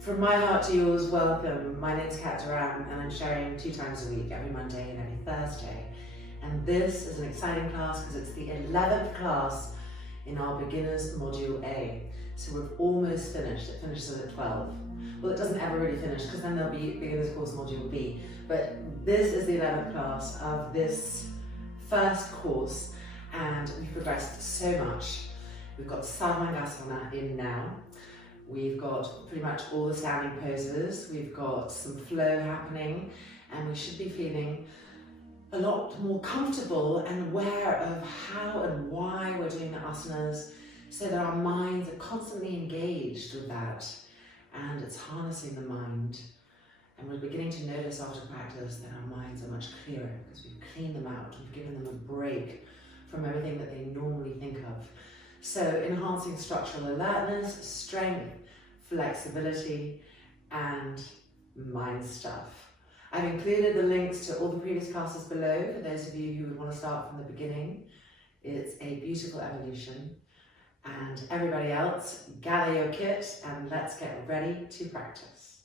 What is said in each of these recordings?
From my heart to yours, welcome. My name's Rham and I'm sharing 2 times a week, every Monday and every Thursday. And this is an exciting class because it's the 11th class in our beginners module A. So we're almost finished. It finishes at 12. Well, it doesn't ever really finish because then there'll be beginners course module B. But this is the 11th class of this first course and we've progressed so much. We've got Sarvangasana in now. We've got pretty much all the standing poses. We've got some flow happening and we should be feeling a lot more comfortable and aware of how and why we're doing the asanas so that our minds are constantly engaged with that and it's harnessing the mind. And we're beginning to notice after practice that our minds are much clearer because we've cleaned them out, we've given them a break from everything that they normally think of. So enhancing structural alertness, strength, flexibility, and mind stuff. I've included the links to all the previous classes below for those of you who would want to start from the beginning. It's a beautiful evolution. And everybody else, gather your kit and let's get ready to practice.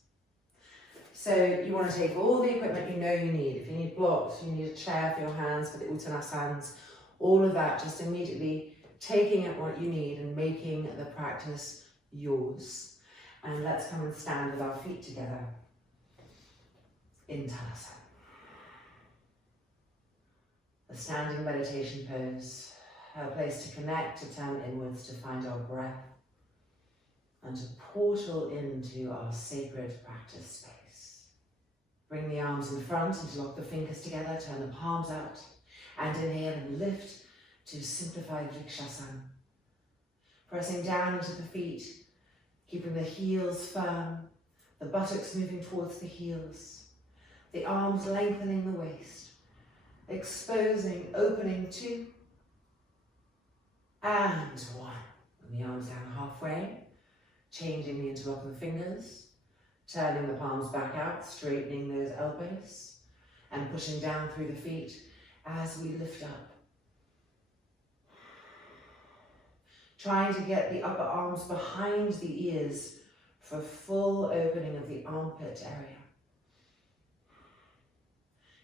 So you want to take all the equipment you know you need. If you need blocks, you need a chair for your hands for the uttanas, all of that, just immediately taking at what you need and making the practice yours. And let's come and stand with our feet together in Talasana. A standing meditation pose, a place to connect, to turn inwards, to find our breath, and to portal into our sacred practice space. Bring the arms in front and lock the fingers together, turn the palms out, and inhale and lift to Simplified Parsvottanasana. Pressing down into the feet, keeping the heels firm, the buttocks moving towards the heels, the arms lengthening the waist, exposing, opening 2, and 1. And the arms down halfway, changing the interlock of the fingers, turning the palms back out, straightening those elbows, and pushing down through the feet as we lift up. Trying to get the upper arms behind the ears for full opening of the armpit area.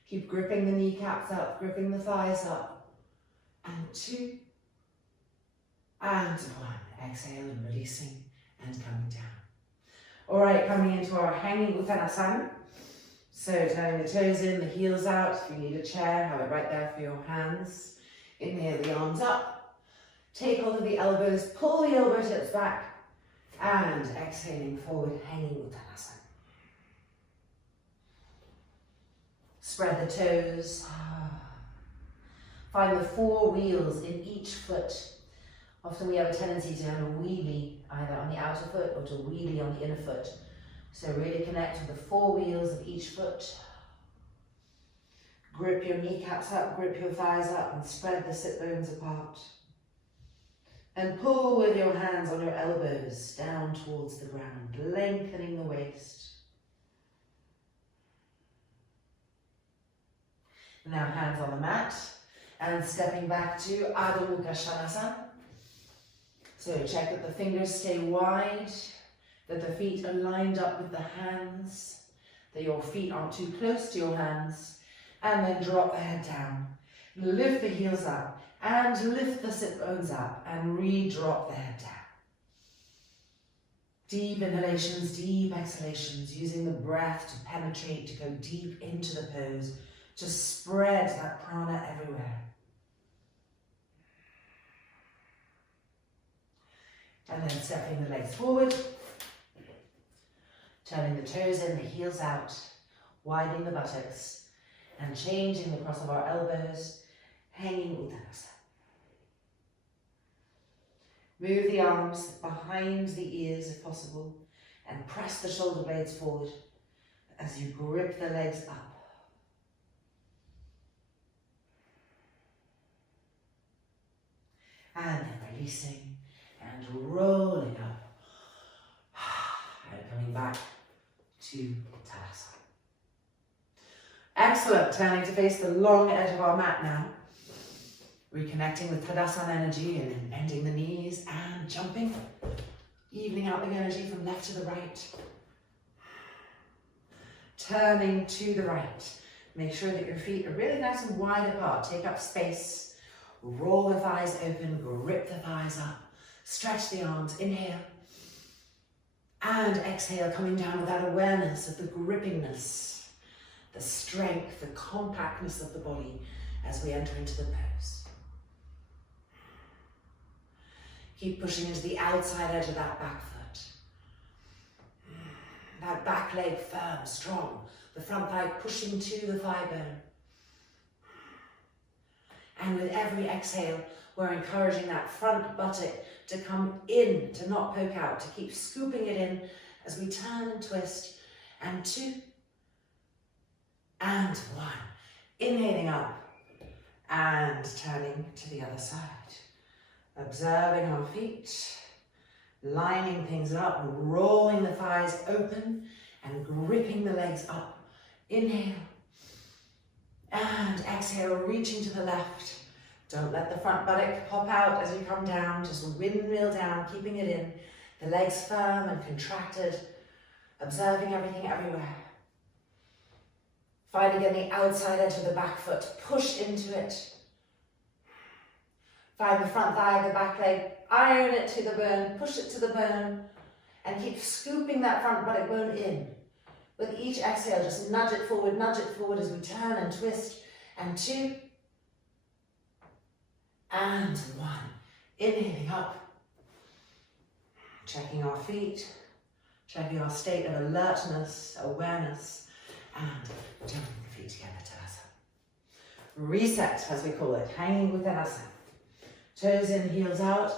Keep gripping the kneecaps up, gripping the thighs up. And 2, and 1. Exhale and releasing and coming down. All right, coming into our hanging uttanasana. So turning the toes in, the heels out. If you need a chair, have it right there for your hands. Inhale the arms up. Take hold of the elbows, pull the elbow tips back, and exhaling forward, hanging uttanasana. Spread the toes. Find the 4 wheels in each foot. Often we have a tendency to have a wheelie either on the outer foot or to wheelie on the inner foot. So really connect with the 4 wheels of each foot. Grip your kneecaps up, grip your thighs up, and spread the sit bones apart. And pull with your hands on your elbows down towards the ground, lengthening the waist. Now hands on the mat and stepping back to Adho Mukha Svanasana. So check that the fingers stay wide, that the feet are lined up with the hands, that your feet aren't too close to your hands, and then drop the head down. Lift the heels up. And lift the sit bones up and re-drop the head down. Deep inhalations, deep exhalations, using the breath to penetrate, to go deep into the pose, to spread that prana everywhere. And then stepping the legs forward, turning the toes in, the heels out, widening the buttocks, and changing the cross of our elbows, hanging uttanasana. Move the arms behind the ears if possible and press the shoulder blades forward as you grip the legs up. And then releasing and rolling up and coming back to Talasana. Excellent, turning to face the long edge of our mat now. Reconnecting with Tadasana energy and bending the knees and jumping, evening out the energy from left to the right. Turning to the right. Make sure that your feet are really nice and wide apart. Take up space. Roll the thighs open, grip the thighs up. Stretch the arms, inhale. And exhale, coming down with that awareness of the grippingness, the strength, the compactness of the body as we enter into the pose. Keep pushing into the outside edge of that back foot. That back leg firm, strong. The front thigh pushing to the thigh bone. And with every exhale, we're encouraging that front buttock to come in, to not poke out, to keep scooping it in as we turn and twist. And 2, and 1. Inhaling up and turning to the other side. Observing our feet, lining things up, rolling the thighs open and gripping the legs up. Inhale and exhale, reaching to the left. Don't let the front buttock pop out as you come down, just windmill down, keeping it in. The legs firm and contracted, observing everything everywhere. Find again the outside edge of the back foot, push into it. Find the front thigh, the back leg, iron it to the bone, push it to the bone, and keep scooping that front buttock bone in. With each exhale, just nudge it forward as we turn and twist. And 2, and 1. Inhaling up. Checking our feet, checking our state of alertness, awareness, and jumping the feet together to asana. Reset, as we call it, hanging with asana. Toes in, heels out.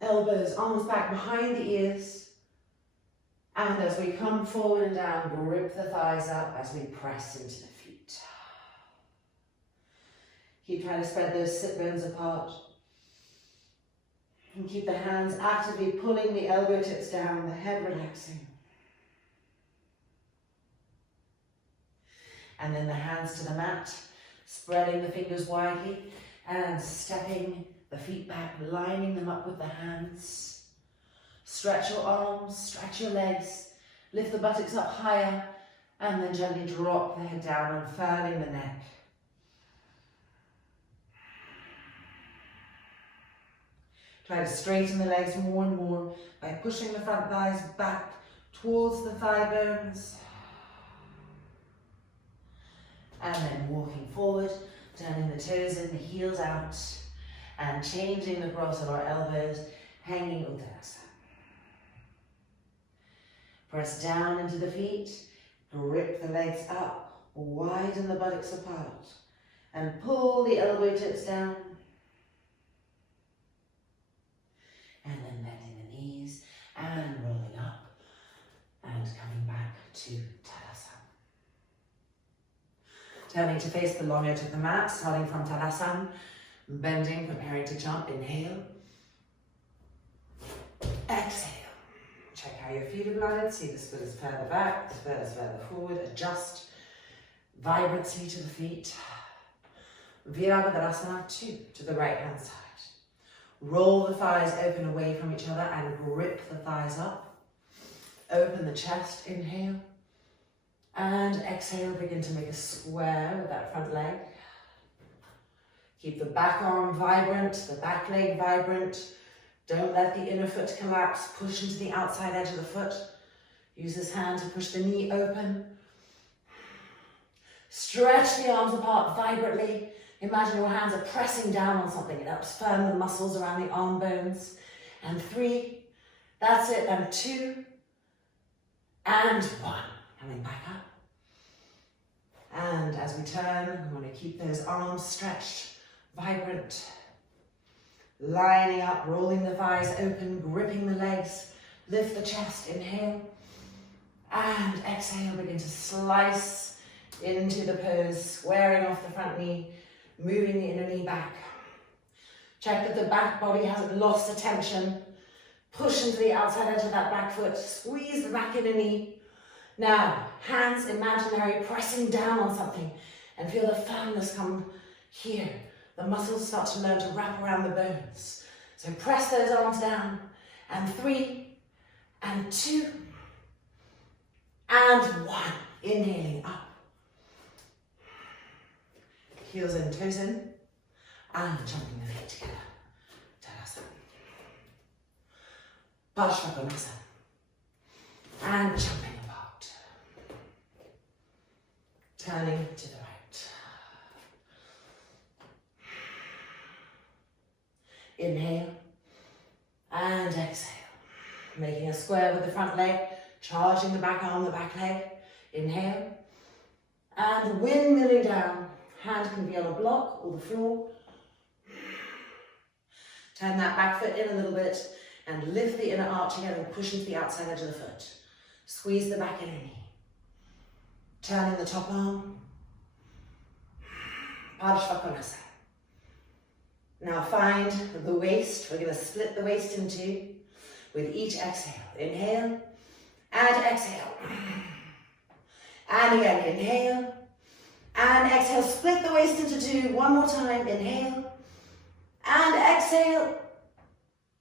Elbows, arms back behind the ears. And as we come forward and down, grip the thighs up as we press into the feet. Keep trying to spread those sit bones apart. And keep the hands actively pulling the elbow tips down, the head relaxing. And then the hands to the mat, spreading the fingers widely and stepping the feet back, lining them up with the hands. Stretch your arms, stretch your legs, lift the buttocks up higher, and then gently drop the head down, unfurling the neck. Try to straighten the legs more and more by pushing the front thighs back towards the thigh bones. And then walking forward, turning the toes in, the heels out, and changing the cross of our elbows, hanging Uttanasana. Press down into the feet, grip the legs up, widen the buttocks apart, and pull the elbow tips down. And then bending the knees and rolling up and coming back to Tadasana. Turning to face the long edge of the mat, starting from Tadasana, bending, preparing to jump. Inhale. Exhale. Check how your feet are glided. See this foot is further back, this foot is further forward. Adjust vibrancy to the feet. Virabhadrasana 2 to the right hand side. Roll the thighs open away from each other and grip the thighs up. Open the chest, inhale. And exhale, begin to make a square with that front leg. Keep the back arm vibrant, the back leg vibrant. Don't let the inner foot collapse. Push into the outside edge of the foot. Use this hand to push the knee open. Stretch the arms apart vibrantly. Imagine your hands are pressing down on something. It helps firm the muscles around the arm bones. And 3, that's it. And 2, and 1. Coming back up. And as we turn, we want to keep those arms stretched, vibrant. Lining up, rolling the thighs open, gripping the legs. Lift the chest, inhale. And exhale, begin to slice into the pose, squaring off the front knee. Moving the inner knee back. Check that the back body hasn't lost the tension. Push into the outside edge of that back foot. Squeeze the back inner knee. Now, hands imaginary, pressing down on something. And feel the firmness come here. The muscles start to learn to wrap around the bones. So press those arms down. And 3, and 2, And 1. Inhaling up. Heels in, toes in. And jumping the feet together. Tadasana. Parsvottanasana. And jumping apart. Turning to the right. Inhale. And exhale. Making a square with the front leg. Charging the back arm, the back leg. Inhale. And windmilling down. Hand can be on a block or the floor. Turn that back foot in a little bit and lift the inner arch again and push into the outside edge of the foot. Squeeze the back inner knee. Turning the top arm. Parsvottanasana. Now find the waist. We're going to split the waist in two with each exhale. Inhale and exhale. And again, inhale and exhale. Split the waist into two. One more time. Inhale and exhale.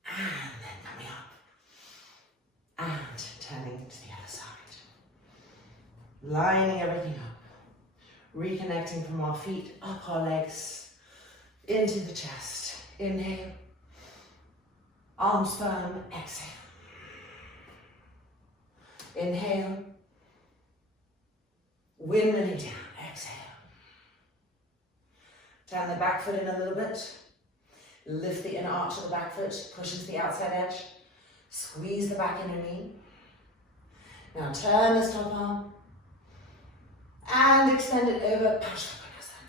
And then coming up. And turning to the other side. Lining everything up. Reconnecting from our feet, up our legs, into the chest. Inhale. Arms firm. Exhale. Inhale. Windmilling down. Exhale. Turn the back foot in a little bit. Lift the inner arch of the back foot. Push into the outside edge. Squeeze the back inner knee. Now turn this top arm. And extend it over Parsvottanasana.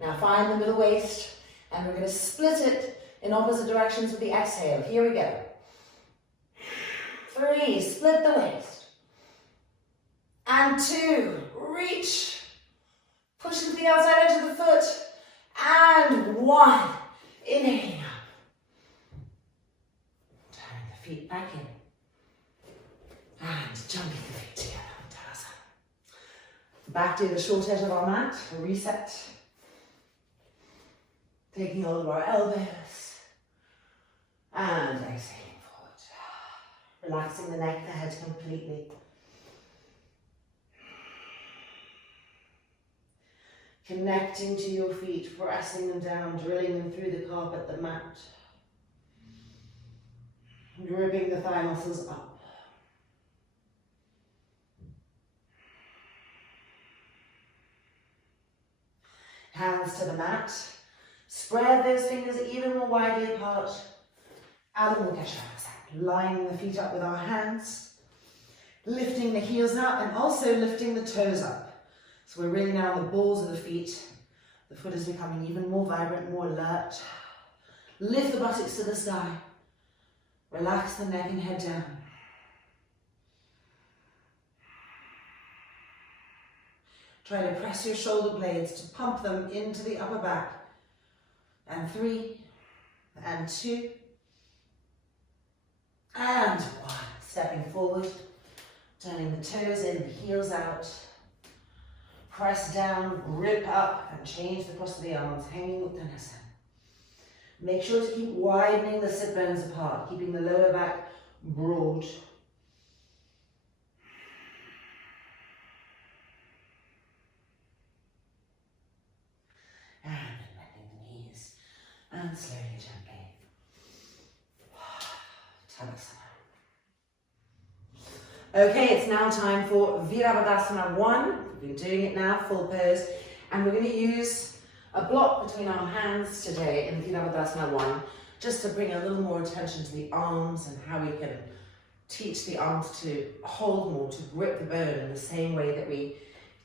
Now find the middle waist. And we're going to split it in opposite directions with the exhale. Here we go. 3, split the waist. And 2, reach. Push into the outside edge of the foot. And 1, inhaling up. Turning the feet back in. And jumping the feet together. Tadasana. Back to the short edge of our mat. Reset. Taking hold of our elbows. And exhaling forward. Relaxing the neck, the head completely. Connecting to your feet, pressing them down, drilling them through the carpet, the mat. Gripping the thigh muscles up. Hands to the mat. Spread those fingers even more widely apart. Lining the feet up with our hands. Lifting the heels up and also lifting the toes up. So we're really now on the balls of the feet. The foot is becoming even more vibrant, more alert. Lift the buttocks to the sky. Relax the neck and head down. Try to press your shoulder blades to pump them into the upper back. And 3, and 2, and 1. Stepping forward, turning the toes in, the heels out. Press down, grip up, and change the cross of the arms, hanging Uttanasana. Make sure to keep widening the sit bones apart, keeping the lower back broad. And bending the knees, and slowly, gently. Tadasana. Okay, it's now time for Virabhadasana 1. We've been doing it now, full pose. And we're going to use a block between our hands today in Virabhadasana 1, just to bring a little more attention to the arms and how we can teach the arms to hold more, to grip the bone in the same way that we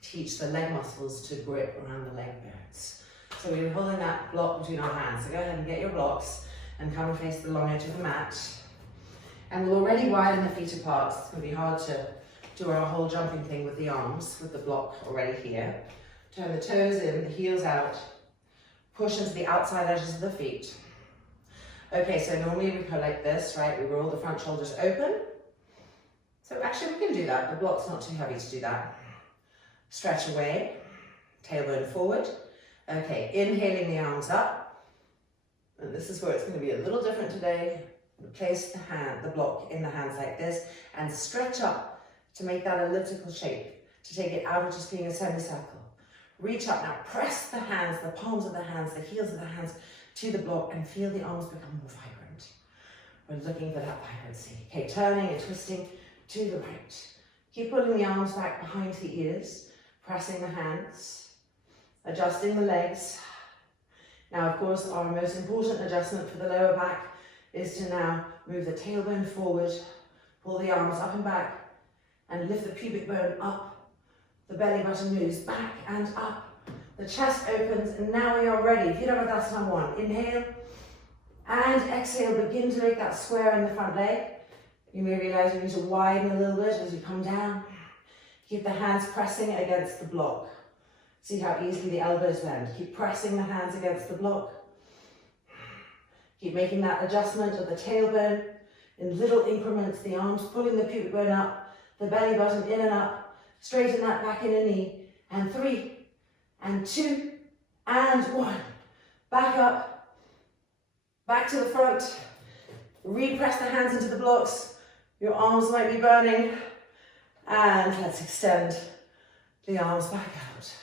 teach the leg muscles to grip around the leg bones. So we're holding that block between our hands. So go ahead and get your blocks and come and face the long edge of the mat. And we'll already widen the feet apart. It's going to be hard to do our whole jumping thing with the arms, with the block already here. Turn the toes in, the heels out. Push into the outside edges of the feet. Okay, so normally we go like this, right? We roll the front shoulders open. So actually we can do that. The block's not too heavy to do that. Stretch away, tailbone forward. Okay, inhaling the arms up. And this is where it's going to be a little different today. Place the block in the hands like this and stretch up to make that elliptical shape, to take it out of just being a semicircle. Reach up now, press the hands, the palms of the hands, the heels of the hands to the block and feel the arms become more vibrant. We're looking for that vibrancy. Okay, turning and twisting to the right. Keep pulling the arms back behind the ears, pressing the hands, adjusting the legs. Now, of course, our most important adjustment for the lower back is to now move the tailbone forward, pull the arms up and back, and lift the pubic bone up. The belly button moves back and up. The chest opens, and now we are ready. Virabhadrasana 1. Inhale, and exhale. Begin to make that square in the front leg. You may realize you need to widen a little bit as you come down. Keep the hands pressing against the block. See how easily the elbows bend. Keep pressing the hands against the block. Keep making that adjustment of the tailbone in little increments, the arms pulling the pubic bone up, the belly button in and up, straighten that back in a knee, and 3, and 2, and 1. Back up, back to the front, repress the hands into the blocks, your arms might be burning, and let's extend the arms back out,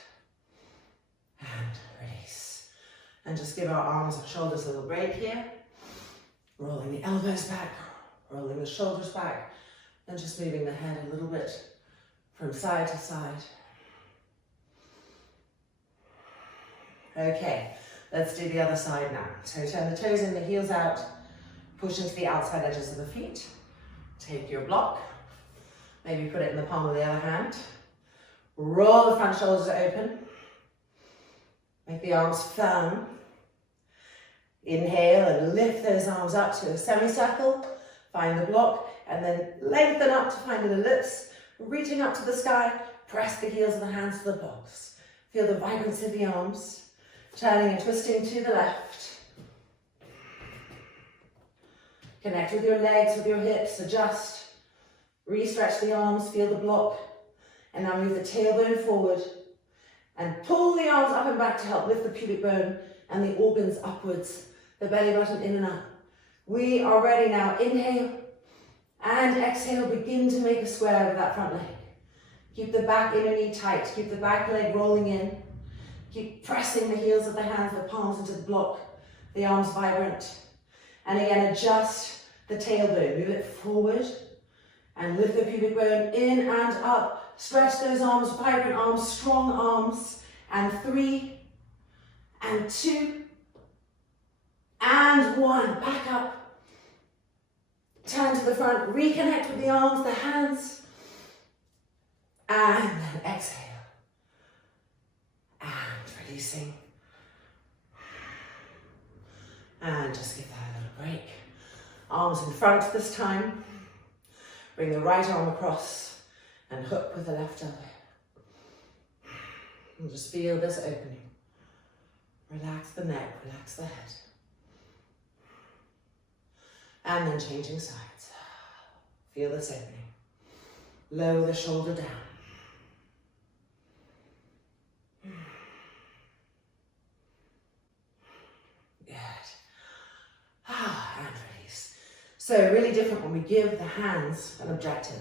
and release. And just give our arms and shoulders a little break here. Rolling the elbows back, rolling the shoulders back, and just moving the head a little bit from side to side. Okay, let's do the other side now. So turn the toes in, the heels out, push into the outside edges of the feet. Take your block, maybe put it in the palm of the other hand. Roll the front shoulders open. Make the arms firm. Inhale and lift those arms up to a semicircle. Find the block and then lengthen up to find an ellipse. Reaching up to the sky, press the heels of the hands to the blocks. Feel the vibrancy of the arms. Turning and twisting to the left. Connect with your legs, with your hips, adjust. Re-stretch the arms, feel the block. And now move the tailbone forward. And pull the arms up and back to help lift the pubic bone and the organs upwards. The belly button in and up. We are ready now. Inhale and exhale. Begin to make a square with that front leg. Keep the back inner knee tight. Keep the back leg rolling in. Keep pressing the heels of the hands, the palms into the block. The arms vibrant. And again, adjust the tailbone. Move it forward and lift the pubic bone in and up. Stretch those arms, vibrant arms, strong arms. And 3, and 2, and 1. Back up. Turn to the front. Reconnect with the arms, the hands. And then exhale. And releasing. And just give that a little break. Arms in front this time. Bring the right arm across and hook with the left elbow. And just feel this opening. Relax the neck, relax the head. And then changing sides. Feel this opening. Lower the shoulder down. Good. And release. So really different when we give the hands an objective.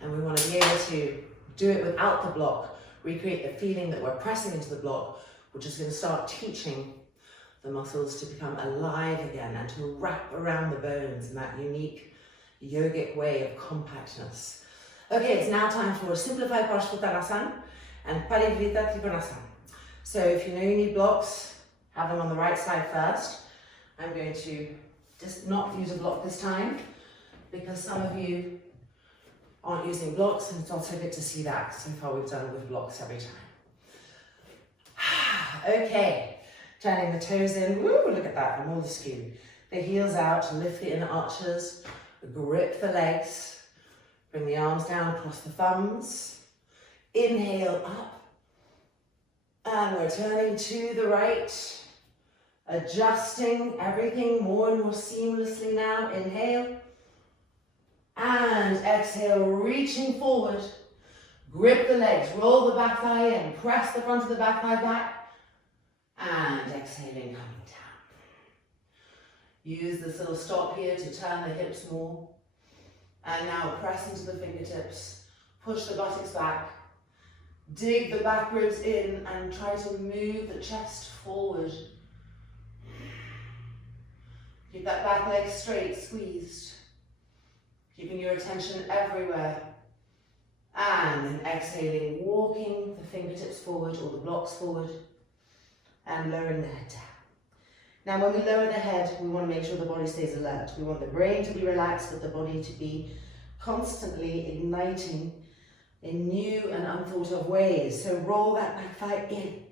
And we want to be able to do it without the block. Recreate the feeling that we're pressing into the block, which is going to start teaching the muscles to become alive again and to wrap around the bones in that unique yogic way of compactness. Okay, it's now time for Simplified Parsvottanasana and Parivrita Trikonasana. So if you know you need blocks, have them on the right side first. I'm going to just not use a block this time because some of you aren't using blocks, and it's also good to see that. So far we've done with blocks every time. Okay. Turning the toes in, woo, look at that, I'm all askew. The heels out, lift the inner arches, grip the legs, bring the arms down, cross the thumbs. Inhale up, and we're turning to the right, adjusting everything more and more seamlessly now. Inhale, and exhale, reaching forward. Grip the legs, roll the back thigh in, press the front of the back thigh back, and exhaling, coming down. Use this little stop here to turn the hips more. And now press into the fingertips. Push the buttocks back. Dig the back ribs in and try to move the chest forward. Keep that back leg straight, squeezed. Keeping your attention everywhere. And then exhaling, walking the fingertips forward or the blocks forward and lowering the head down. Now when we lower the head, we want to make sure the body stays alert. We want the brain to be relaxed, but the body to be constantly igniting in new and unthought of ways. So roll that back thigh in.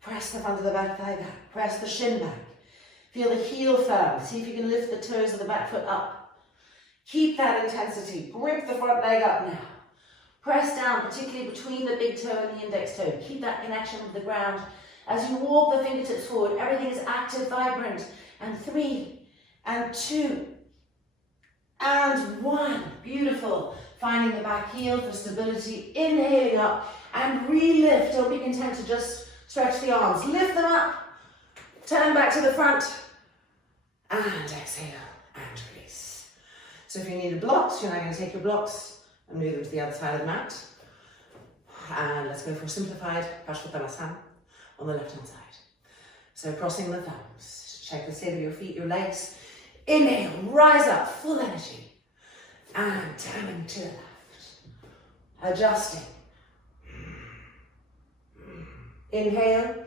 Press the front of the back thigh back. Press the shin back. Feel the heel firm. See if you can lift the toes of the back foot up. Keep that intensity. Grip the front leg up now. Press down, particularly between the big toe and the index toe. Keep that connection with the ground. As you walk the fingertips forward, everything is active, vibrant. And 3, and 2, and 1. Beautiful. Finding the back heel for stability. Inhaling up and re-lift. Don't be content to just stretch the arms. Lift them up. Turn back to the front. And exhale and release. So if you need blocks, you're now going to take your blocks and move them to the other side of the mat. And let's go for Simplified Parsvottanasana on the left hand side. So crossing the thumbs. Check the state of your feet, your legs. Inhale, rise up, full energy. And turning to the left. Adjusting. Inhale.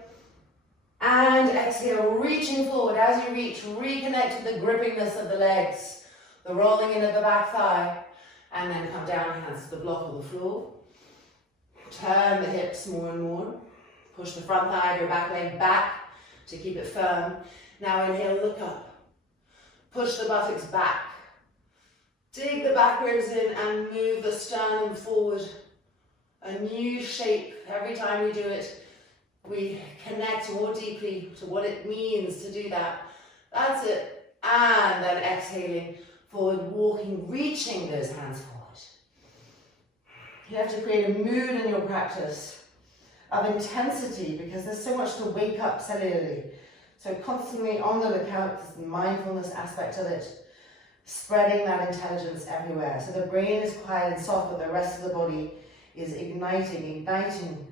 And exhale, reaching forward. As you reach, reconnect with the grippingness of the legs. The rolling in of the back thigh. And then come down, hands to the block or the floor. Turn the hips more and more. Push the front thigh of your back leg back to keep it firm. Now inhale, look up. Push the buttocks back. Dig the back ribs in and move the sternum forward. A new shape. Every time we do it, we connect more deeply to what it means to do that. That's it. And then exhaling, forward walking, reaching those hands forward. You have to create a mood in your practice of intensity because there's so much to wake up cellularly. So constantly on the lookout, there's the mindfulness aspect of it. Spreading that intelligence everywhere. So the brain is quiet and soft, but the rest of the body is igniting.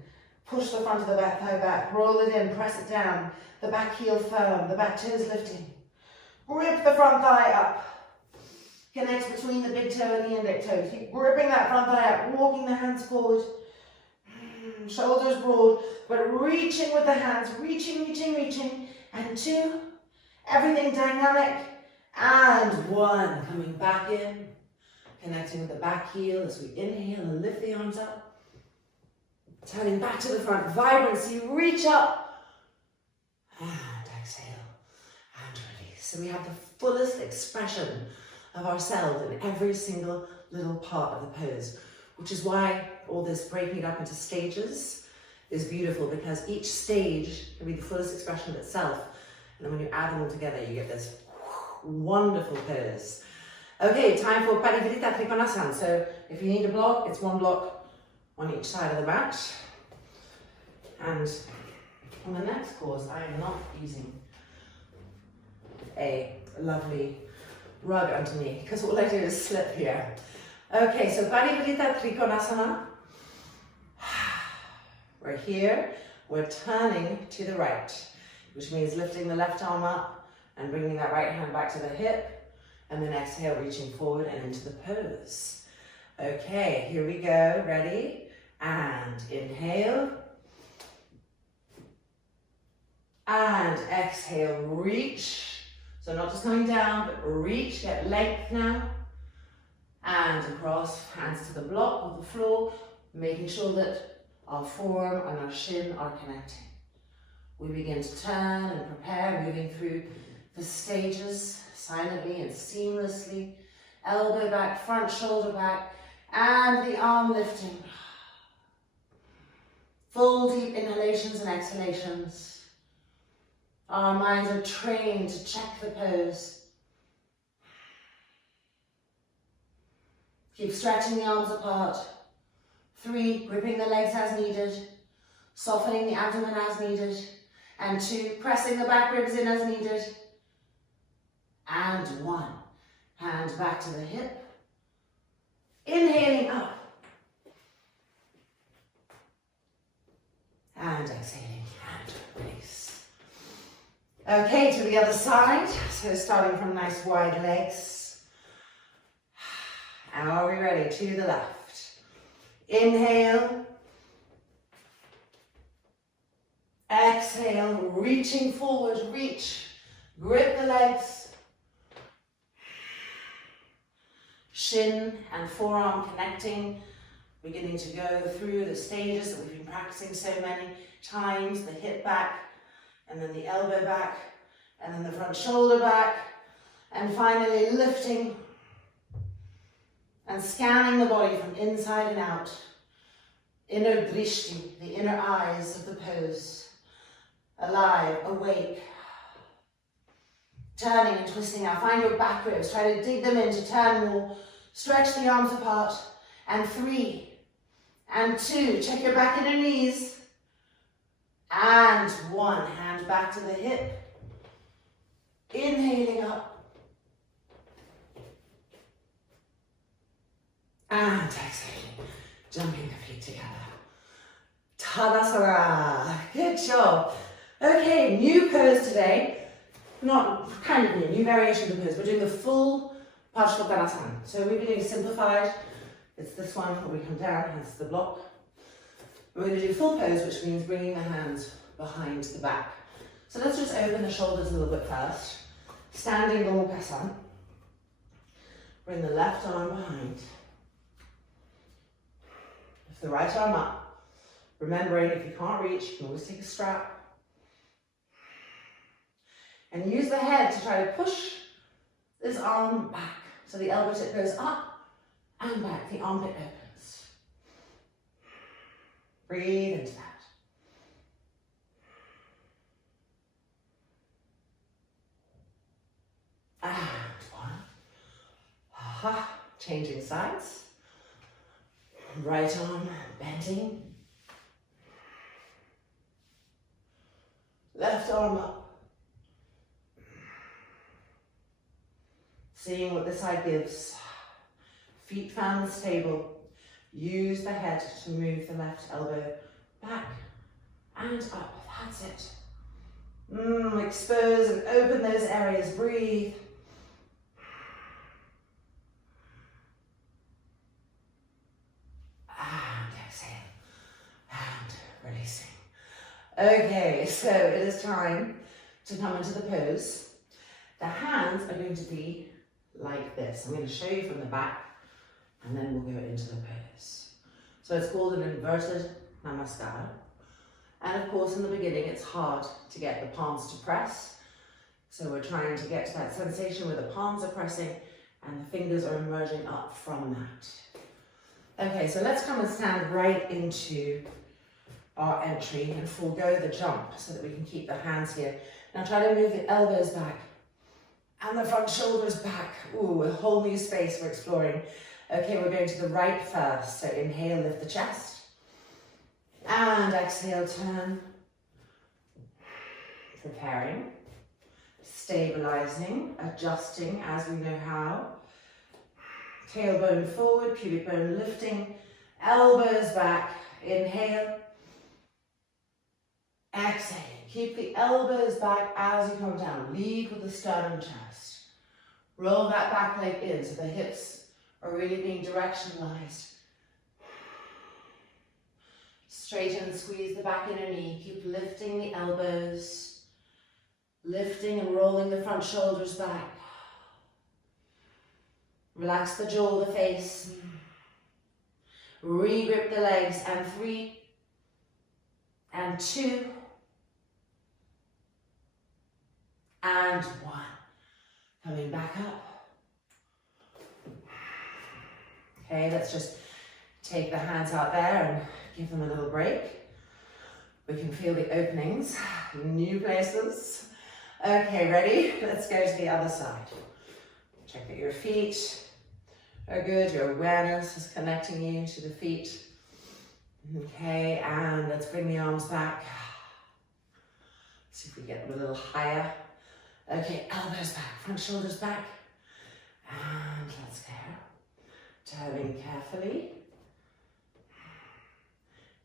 Push the front of the back thigh back, roll it in, press it down. The back heel firm, the back toes lifting. Grip the front thigh up. Connect between the big toe and the index toe. Keep gripping that front thigh up, walking the hands forward. Shoulders broad, but reaching with the hands, reaching. And 2, everything dynamic. And 1, coming back in, connecting with the back heel as we inhale and lift the arms up. Turning back to the front, vibrancy, reach up. And exhale and release. So we have the fullest expression of ourselves in every single little part of the pose, which is why all this breaking it up into stages is beautiful, because each stage can be the fullest expression of itself. And then when you add them all together, you get this wonderful pose. Okay, time for Parivrita Trikonasana. So if you need a block, it's 1 block on each side of the mat. And on the next course, I am not using a lovely rug under me, because all I do is slip here. Okay, so Parivrita Trikonasana. We're here, we're turning to the right, which means lifting the left arm up and bringing that right hand back to the hip, and then exhale, reaching forward and into the pose. Okay, here we go, ready? And inhale. And exhale, reach. So not just coming down, but reach, get length now. And across, hands to the block or the floor, making sure that our forearm and our shin are connecting. We begin to turn and prepare, moving through the stages silently and seamlessly. Elbow back, front shoulder back, and the arm lifting. Full deep inhalations and exhalations. Our minds are trained to check the pose. Keep stretching the arms apart. 3, gripping the legs as needed. Softening the abdomen as needed. And 2, pressing the back ribs in as needed. and one. Hand back to the hip. Inhaling up. And exhaling and release. Okay, to the other side. So starting from nice wide legs. And are we ready? To the left. Inhale. Exhale, reaching forward, reach. Grip the legs. Shin and forearm connecting. Beginning to go through the stages that we've been practicing so many times. The hip back, and then the elbow back, and then the front shoulder back. And finally lifting and scanning the body from inside and out. Inner drishti, the inner eyes of the pose. Alive, awake. Turning and twisting now. Find your back ribs. Try to dig them in to turn more. Stretch the arms apart. And 3. And 2. Check your back and your knees. And 1. Hand back to the hip. Inhaling up. And exhaling. Jumping the feet together. Tadasana. Good job. Okay, new pose today. Not kind of new variation of the pose. We're doing the full Parsvottanasana. So we've been doing simplified. It's this one where we come down, hence the block. We're going to do full pose, which means bringing the hands behind the back. So let's just open the shoulders a little bit first. Standing Asana. Bring the left arm behind. Lift the right arm up. Remembering if you can't reach, you can always take a strap. And use the head to try to push this arm back. So the elbow tip goes up and back. The armpit opens. Breathe into that. And 1. Aha. Changing sides. Right arm bending. Left arm up. Seeing what this side gives. Feet found stable. Use the head to move the left elbow back and up. That's it. Expose and open those areas. Breathe. And exhale. And releasing. Okay, so it is time to come into the pose. The hands are going to be like this. I'm going to show you from the back and then we'll go into the pose. So it's called an inverted Namaskar. And of course in the beginning it's hard to get the palms to press. So we're trying to get to that sensation where the palms are pressing and the fingers are emerging up from that. Okay, so let's come and stand right into our entry and forego the jump so that we can keep the hands here. Now try to move the elbows back. And the front shoulders back. Ooh, a whole new space we're exploring. Okay, we're going to the right first. So inhale, lift the chest. And exhale, turn. Preparing. Stabilizing, adjusting as we know how. Tailbone forward, pubic bone lifting. Elbows back. Inhale. Exhale. Keep the elbows back as you come down. Lead with the sternum chest. Roll that back leg in so the hips are really being directionalized. Straighten and squeeze the back inner knee. Keep lifting the elbows. Lifting and rolling the front shoulders back. Relax the jaw, the face. Re-grip the legs. And 3. And 2. And 1. Coming back up. Okay, let's just take the hands out there and give them a little break. We can feel the openings, new places. Okay, ready? Let's go to the other side. Check that your feet are good. Your awareness is connecting you to the feet. Okay, and let's bring the arms back. See if we get them a little higher. Okay, elbows back, front shoulders back. And let's go. Turning carefully.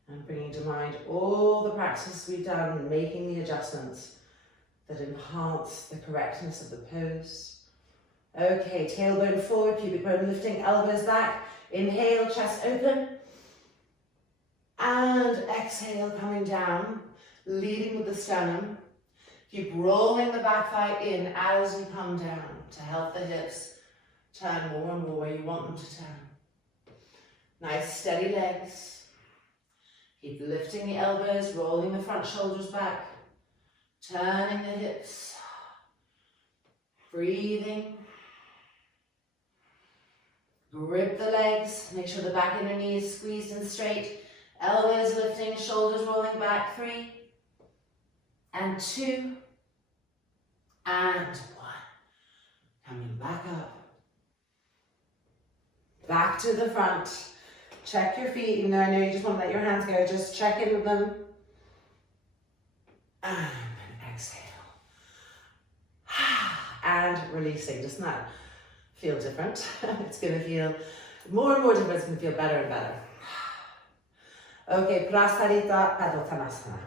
And bringing to mind all the practice we've done, making the adjustments that enhance the correctness of the pose. Okay, tailbone forward, pubic bone lifting, elbows back. Inhale, chest open. And exhale, coming down, leading with the sternum. Keep rolling the back thigh in as you come down to help the hips turn more and more where you want them to turn. Nice steady legs. Keep lifting the elbows, rolling the front shoulders back, turning the hips, breathing. Grip the legs, make sure the back inner knee is squeezed and straight. Elbows lifting, shoulders rolling back. 3 and 2 and 1. Coming back up. Back to the front. Check your feet, even though I know you just want to let your hands go, just check in with them. And exhale. And releasing. Doesn't that feel different? It's going to feel more and more different. It's going to feel better and better. Okay, Penultimate.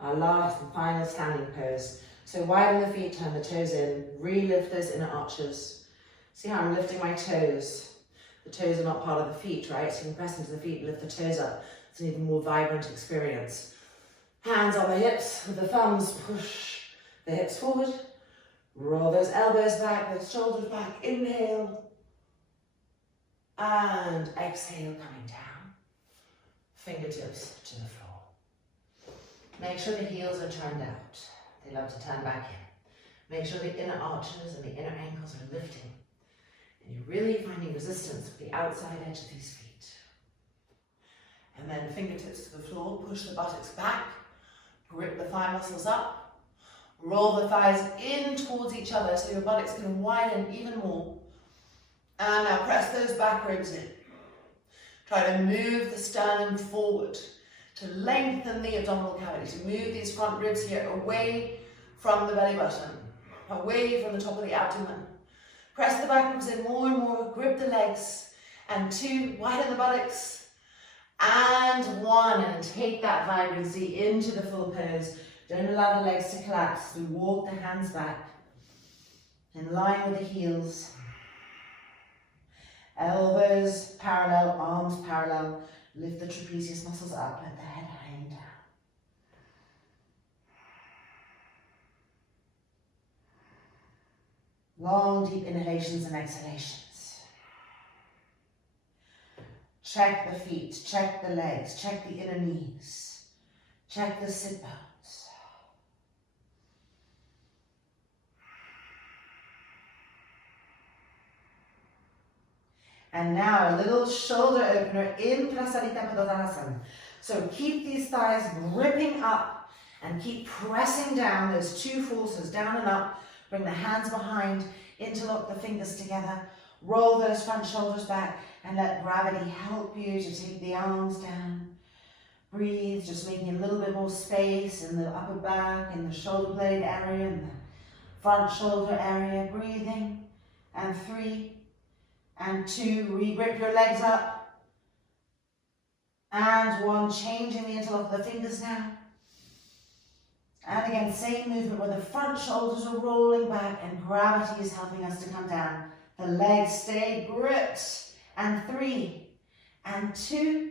Our last and final standing pose. So widen the feet, turn the toes in, re-lift those inner arches. See how I'm lifting my toes? The toes are not part of the feet, right? So you can press into the feet, lift the toes up. It's an even more vibrant experience. Hands on the hips, with the thumbs, push the hips forward. Roll those elbows back, those shoulders back. Inhale. And exhale, coming down. Fingertips to the floor. Make sure the heels are turned out. They love to turn back in. Make sure the inner arches and the inner ankles are lifting. And you're really finding resistance with the outside edge of these feet. And then fingertips to the floor, push the buttocks back, grip the thigh muscles up. Roll the thighs in towards each other so your buttocks can widen even more. And now press those back ribs in. Try to move the sternum forward to lengthen the abdominal cavity, to move these front ribs here away from the belly button, away from the top of the abdomen. Press the back ribs in more and more, grip the legs, and 2, widen the buttocks, and 1, and take that vibrancy into the full pose. Don't allow the legs to collapse. We walk the hands back, in line with the heels. Elbows parallel, arms parallel. Lift the trapezius muscles up, let the head hang down. Long, deep inhalations and exhalations. Check the feet, check the legs, check the inner knees. Check the sit bones. And now a little shoulder opener in Penultimate. So keep these thighs gripping up and keep pressing down those 2 forces, down and up. Bring the hands behind, interlock the fingers together. Roll those front shoulders back and let gravity help you to take the arms down. Breathe, just making a little bit more space in the upper back, in the shoulder blade area, in the front shoulder area. Breathing. And 3. And 2, re-grip your legs up. And 1, changing the interlock of the fingers now. And again, same movement where the front shoulders are rolling back and gravity is helping us to come down. The legs stay gripped. And 3, and 2,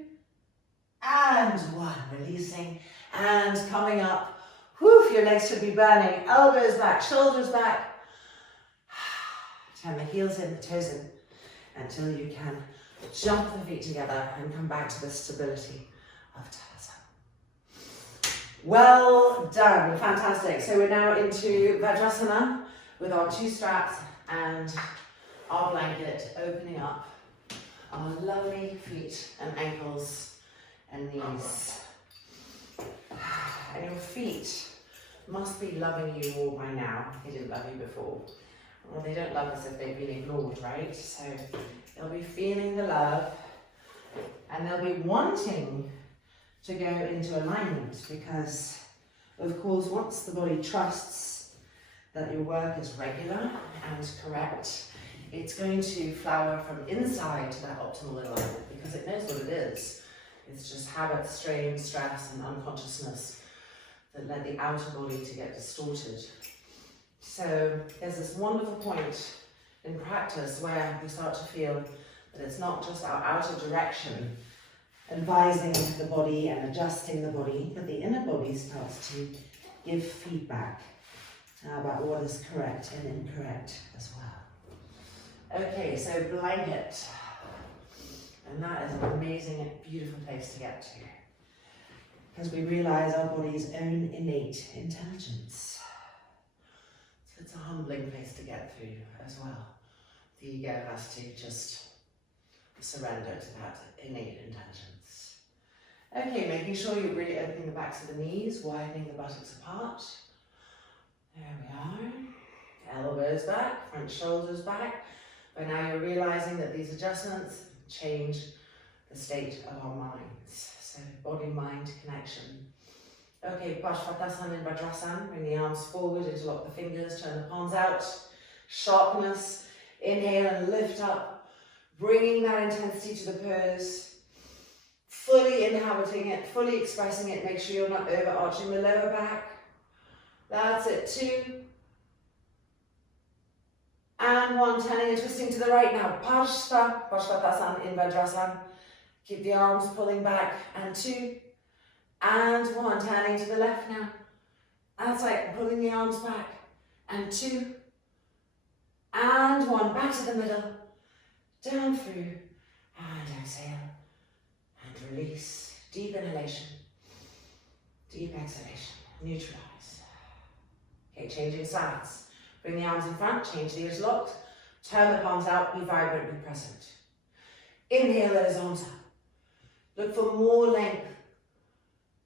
and 1. Releasing and coming up. Whew, your legs should be burning. Elbows back, shoulders back. Turn the heels in, the toes in, until you can jump the feet together and come back to the stability of Tadasana. Well done, fantastic. So we're now into Vajrasana with our 2 straps and our blanket, opening up our lovely feet and ankles and knees. And your feet must be loving you more by now if they didn't love you before. Well, they don't love us if they've been ignored, right? So they'll be feeling the love and they'll be wanting to go into alignment because, of course, once the body trusts that your work is regular and correct, it's going to flower from inside to that optimal alignment because it knows what it is. It's just habit, strain, stress, and unconsciousness that led the outer body to get distorted. So there's this wonderful point in practice where we start to feel that it's not just our outer direction advising the body and adjusting the body, but the inner body starts to give feedback about what is correct and incorrect as well. Okay, so blanket. And that is an amazing, beautiful place to get to. Because we realize our body's own innate intelligence. So it's a humbling place to get through as well. The ego has to just surrender to that innate intelligence. Okay, making sure you're really opening the backs of the knees, widening the buttocks apart. There we are. Elbows back, front shoulders back. By now you're realizing that these adjustments change the state of our minds. So body-mind connection. Okay, Parsvottanasana and Vajrasana. Bring the arms forward, interlock the fingers, turn the palms out. Sharpness. Inhale and lift up. Bringing that intensity to the pose. Fully inhabiting it, fully expressing it. Make sure you're not overarching the lower back. That's it. 2. And 1, turning and twisting to the right now. Parsvottanasana in Vajrasana. Keep the arms pulling back. And 2. And 1, turning to the left now. That's right, pulling the arms back. And 2. And 1, back to the middle. Down through. And exhale. And release. Deep inhalation. Deep exhalation. Neutralize. Okay, changing sides. Bring the arms in front, change the ears locked. Turn the palms out, be vibrant, be present. Inhale those arms up. Look for more length.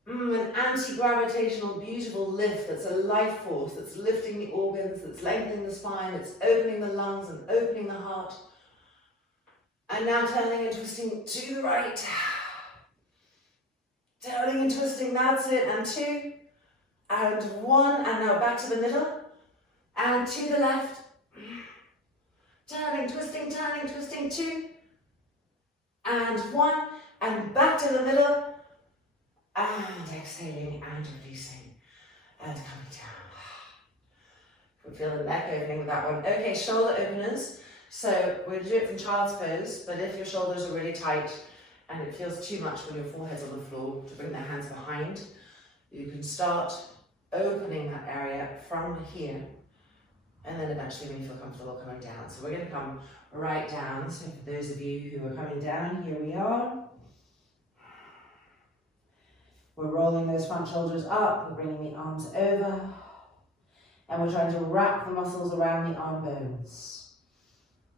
An anti-gravitational, beautiful lift that's a life force, that's lifting the organs, that's lengthening the spine, that's opening the lungs and opening the heart. And now turning and twisting to the right. Turning and twisting, that's it. And 2, and 1, and now back to the middle. And to the left. Turning, twisting, 2. And 1, and back to the middle. And exhaling and releasing. And coming down. We feel the neck opening with that one. Okay, shoulder openers. So we'll do it from child's pose, but if your shoulders are really tight and it feels too much when your forehead's on the floor, to bring the hands behind, you can start opening that area from here, and then eventually when you feel comfortable coming down. So we're going to come right down. So for those of you who are coming down, here we are. We're rolling those front shoulders up, we're bringing the arms over, and we're trying to wrap the muscles around the arm bones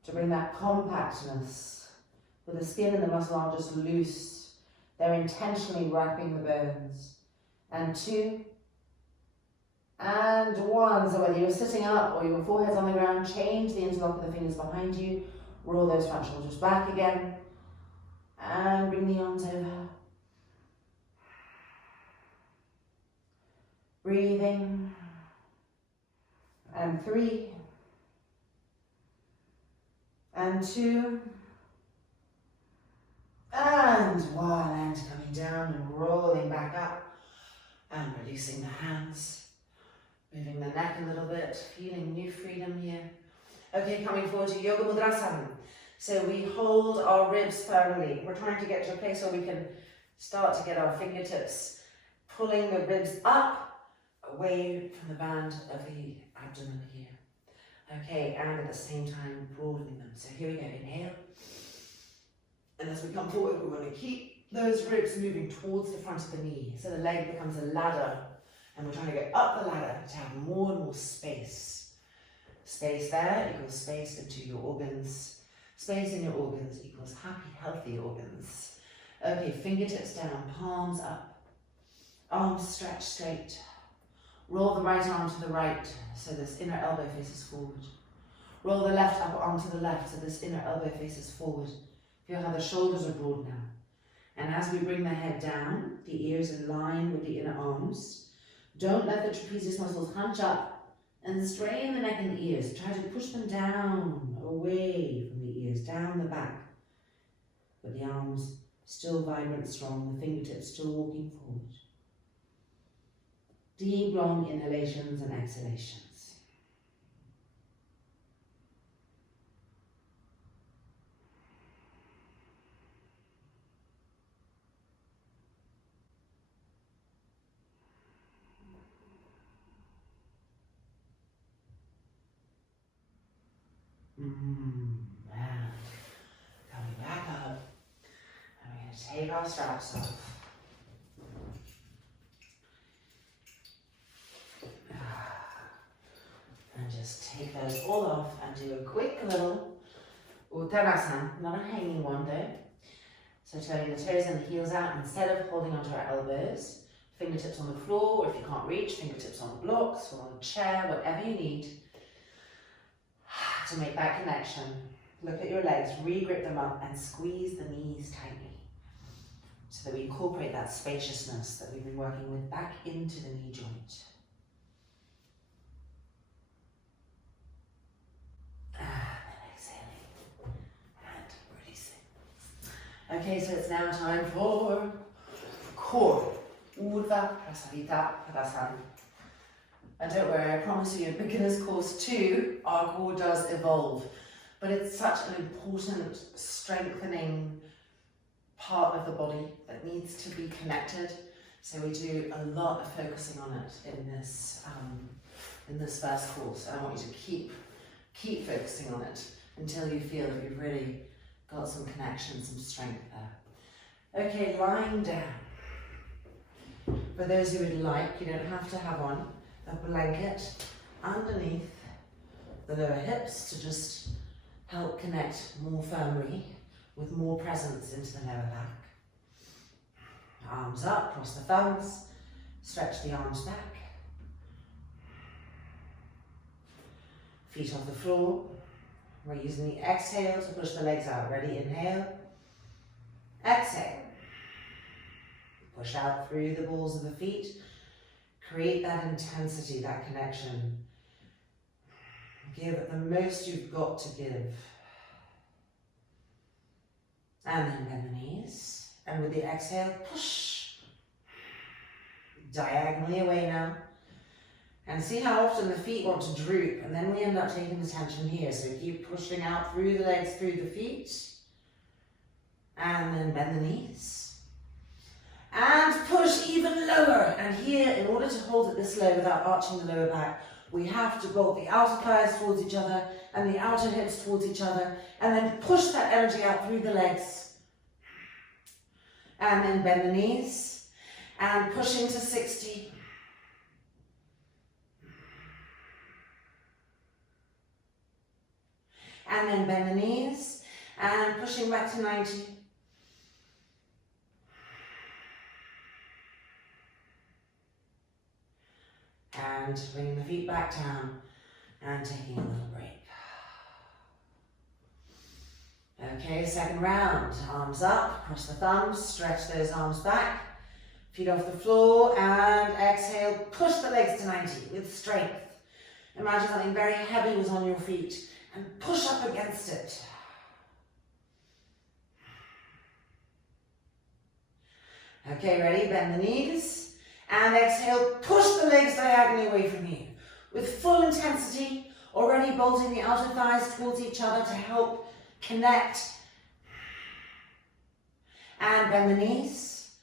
to bring that compactness, where the skin and the muscle aren't just loose, they're intentionally wrapping the bones. And 2, and 1. So whether you're sitting up or your forehead's on the ground, change the interlock of the fingers behind you, roll those front shoulders back again, and bring the arms over. Breathing. And 3. And 2. And 1. And coming down and rolling back up. And releasing the hands. Moving the neck a little bit. Feeling new freedom here. Okay, coming forward to Yoga Mudrasana. So we hold our ribs firmly. We're trying to get to a place where we can start to get our fingertips pulling the ribs up, away from the band of the abdomen here. Okay, and at the same time broadening them. So here we go, inhale. And as we come forward, we want to keep those ribs moving towards the front of the knee. So the leg becomes a ladder. And we're trying to go up the ladder to have more and more space. Space there equals space into your organs. Space in your organs equals happy, healthy organs. Okay, fingertips down, palms up. Arms stretched straight. Roll the right arm to the right, so this inner elbow faces forward. Roll the left upper arm to the left, so this inner elbow faces forward. Feel how the shoulders are broad now. And as we bring the head down, the ears in line with the inner arms. Don't let the trapezius muscles hunch up And strain the neck and the ears. Try to push them down, away from the ears, down the back. But the arms still vibrant, strong, the fingertips still walking forward. Deep, long inhalations and exhalations. And coming back up, and we're going to take our straps off. And just take those all off and do a quick little Uttanasana, not a hanging one though. So turning the toes and the heels out, instead of holding onto our elbows, fingertips on the floor, or if you can't reach, fingertips on the blocks or on a chair, whatever you need to make that connection. Look at your legs, re-grip them up and squeeze the knees tightly so that we incorporate that spaciousness that we've been working with back into the knee joint. And exhaling and releasing. Okay, so it's now time for core. Urdhva Prasarita. And don't worry, I promise you, in beginner's course 2, our core does evolve. But it's such an important strengthening part of the body that needs to be connected. So we do a lot of focusing on it in this first course. And I want you to keep focusing on it until you feel that you've really got some connection, some strength there. Okay, lying down. For those who would like, you don't have to have one, a blanket underneath the lower hips to just help connect more firmly with more presence into the lower back. Arms up, cross the thumbs, stretch the arms back. Feet off the floor. We're using the exhale to push the legs out. Ready? Inhale. Exhale. Push out through the balls of the feet. Create that intensity, that connection. Give the most you've got to give. And then bend the knees. And with the exhale, push. Diagonally away now. And see how often the feet want to droop. And then we end up taking the tension here. So keep pushing out through the legs, through the feet. And then bend the knees. And push even lower. And here, in order to hold it this low without arching the lower back, we have to bolt the outer thighs towards each other and the outer hips towards each other, and then push that energy out through the legs. And then bend the knees and push into 60. And then bend the knees and pushing back to 90. And bringing the feet back down and taking a little break. Okay, second round. Arms up, cross the thumbs, stretch those arms back. Feet off the floor and exhale. Push the legs to 90 with strength. Imagine something very heavy was on your feet and push up against it. Okay, ready? Bend the knees. And exhale, push the legs diagonally away from you. With full intensity, already bolting the outer thighs towards each other to help connect. And bend the knees.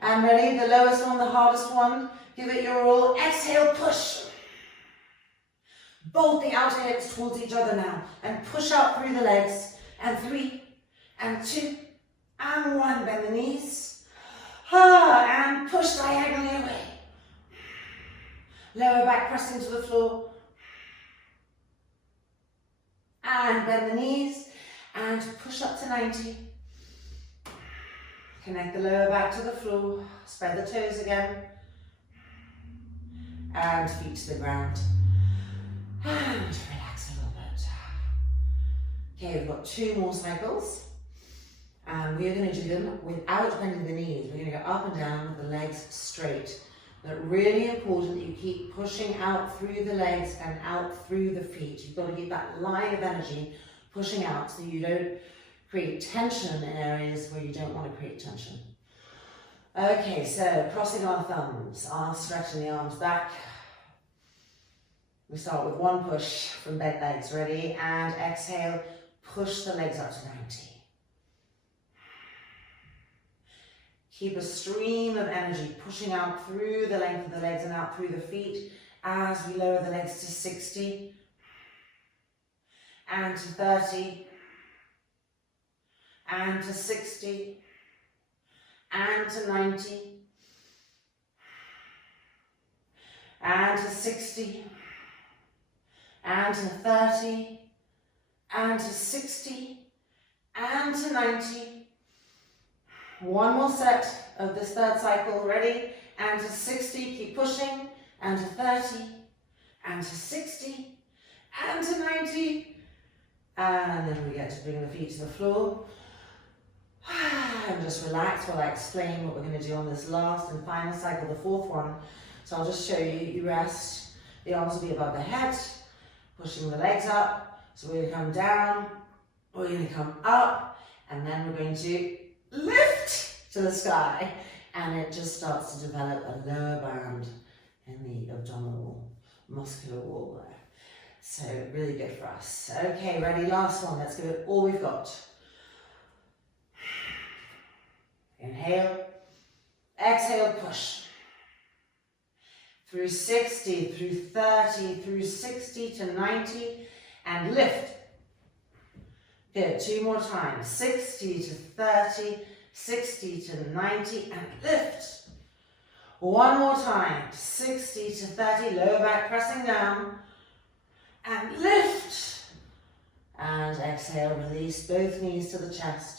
And ready, the lowest one, the hardest one. Give it your all. Exhale, push. Bolt the outer hips towards each other now. And push out through the legs. And 3, and 2, and 1. Bend the knees. And push diagonally away. Lower back pressing to the floor. And bend the knees and push up to 90. Connect the lower back to the floor. Spread the toes again. And feet to the ground. And relax a little bit. Okay, we've got 2 more cycles. And we are going to do them without bending the knees. We're going to go up and down with the legs straight. But really important that you keep pushing out through the legs and out through the feet. You've got to keep that line of energy pushing out so you don't create tension in areas where you don't want to create tension. Okay, so crossing our thumbs, stretching the arms back. We start with one push from bent legs. Ready? And exhale, push the legs up to 90. Keep a stream of energy pushing out through the length of the legs and out through the feet as we lower the legs to 60 and to 30 and to 60 and to 90 and to 60 and to 30 and to 60 and to 90. One more set of this third cycle. Ready? And to 60, keep pushing, and to 30 and to 60 and to 90. And then we get to bring the feet to the floor. And just relax while I explain what we're going to do on this last and final cycle, the fourth one. So I'll just show you. You rest. The arms will be above the head, pushing the legs up. So we're going to come down, we're going to come up, and then we're going to lift to the sky. And it just starts to develop a lower band in the abdominal muscular wall there. So really good for us. Okay, ready? Last one. Let's give it all we've got. Inhale, exhale, push. Through 60, through 30, through 60 to 90, and lift. Good, two more times. 60 to 30, 60 to 90, and lift. One more time. 60 to 30, lower back pressing down, and lift. And exhale, release both knees to the chest.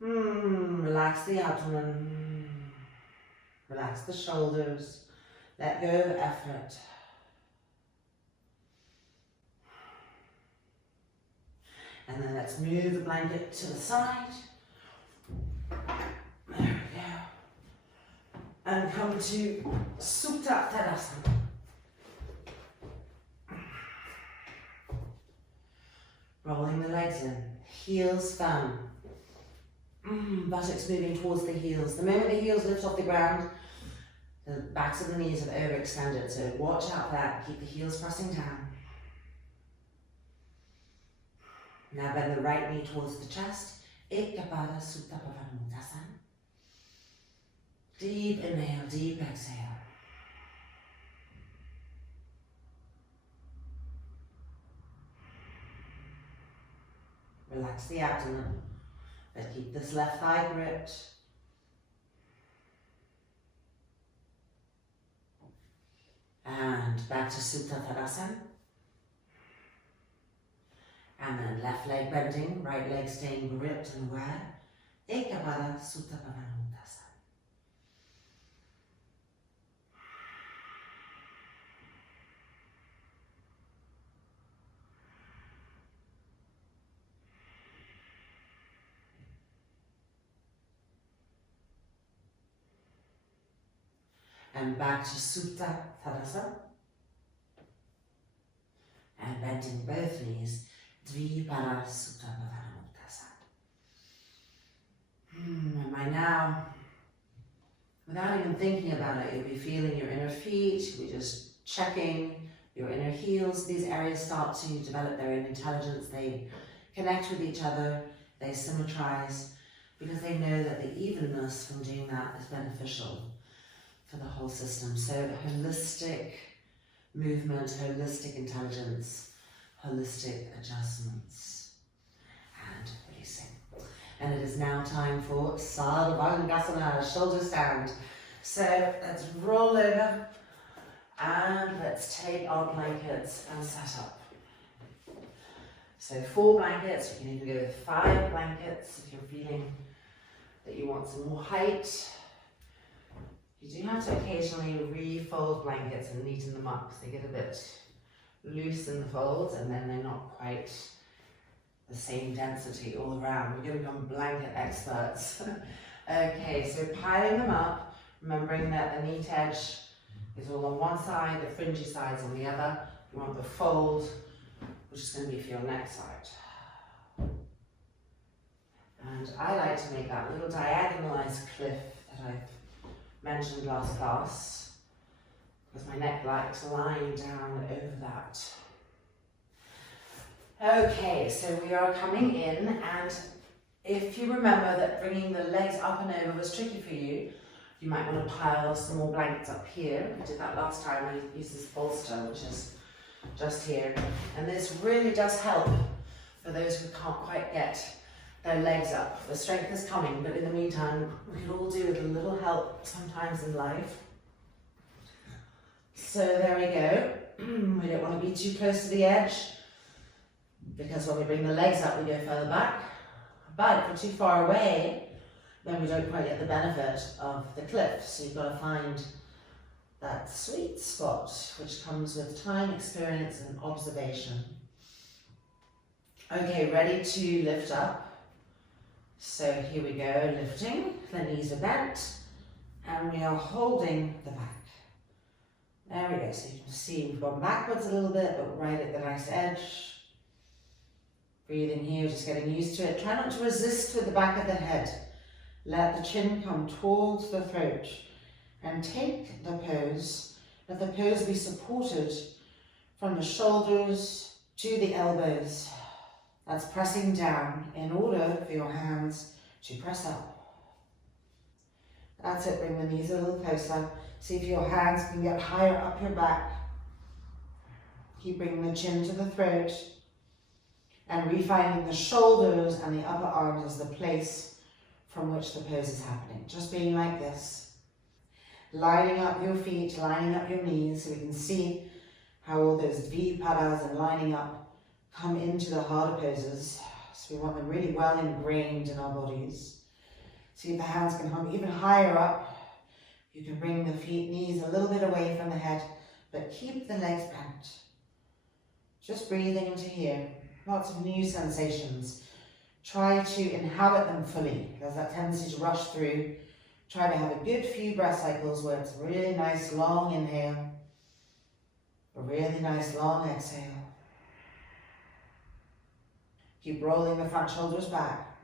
Relax the abdomen, relax the shoulders, let go of effort. And then let's move the blanket to the side. There we go. And come to Supine Parsvottanasana. Rolling the legs in, heels firm. Buttocks moving towards the heels. The moment the heels lift off the ground, the backs of the knees have overextended, so watch out for that. Keep the heels pressing down. Now bend the right knee towards the chest. Ekapada Supine Parsvottanasana. Deep inhale, deep exhale. Relax the abdomen. But keep this left thigh gripped. And back to Supine Parsvottanasana. And then left leg bending, right leg staying gripped and aware. Ekapada Supine Parsvottanasana. And back to Supine Parsvottanasana. And bending both knees, Deepening Supine Parsvottanasana. And by now, without even thinking about it, you'll be feeling your inner feet, you'll be just checking your inner heels. These areas start to develop their own intelligence. They connect with each other, they symmetrize, because they know that the evenness from doing that is beneficial for the whole system. So holistic movement, holistic intelligence, holistic adjustments, and releasing. And it is now time for Sarvangasana, shoulder stand. So let's roll over and let's take our blankets and set up. So 4 blankets, you can even go with 5 blankets if you're feeling that you want some more height. You do have to occasionally refold blankets and neaten them up because they get a bit loose in the folds and then they're not quite the same density all around. We're going to become blanket experts. Okay, so piling them up, Remembering that the knee edge is all on one side, the fringy side's on the other. You want the fold, which is going to be for your neck side. And I like to make that little diagonalized cliff that I've mentioned last class, because my neck likes lying down over that. Okay, so we are coming in, and if you remember that bringing the legs up and over was tricky for you, you might want to pile some more blankets up here. I did that last time. I used this bolster, which is just here. And this really does help for those who can't quite get their legs up. The strength is coming, but in the meantime, we could all do with a little help sometimes in life. So there we go. We don't want to be too close to the edge, because when we bring the legs up, we go further back. But if we're too far away, then we don't quite get the benefit of the cliff. So you've got to find that sweet spot, which comes with time, experience, and observation. Okay, ready to lift up. So here we go, lifting. The knees are bent, and we are holding the back. There we go. So you can see we've gone backwards a little bit, but right at the nice edge. Breathing here, just getting used to it. Try not to resist with the back of the head. Let the chin come towards the throat and take the pose. Let the pose be supported from the shoulders to the elbows. That's pressing down in order for your hands to press up. That's it, bring the knees a little closer. See if your hands can get higher up your back. Keep bringing the chin to the throat. And refinding the shoulders and the upper arms as the place from which the pose is happening. Just being like this. Lining up your feet, lining up your knees, so we can see how all those V-padas and lining up come into the harder poses. So we want them really well ingrained in our bodies. See if the hands can come even higher up. You can bring the feet, knees a little bit away from the head, but keep the legs bent. Just breathing into here. Lots of new sensations. Try to inhabit them fully. There's that tendency to rush through. Try to have a good few breath cycles where it's a really nice long inhale, a really nice long exhale. Keep rolling the front shoulders back.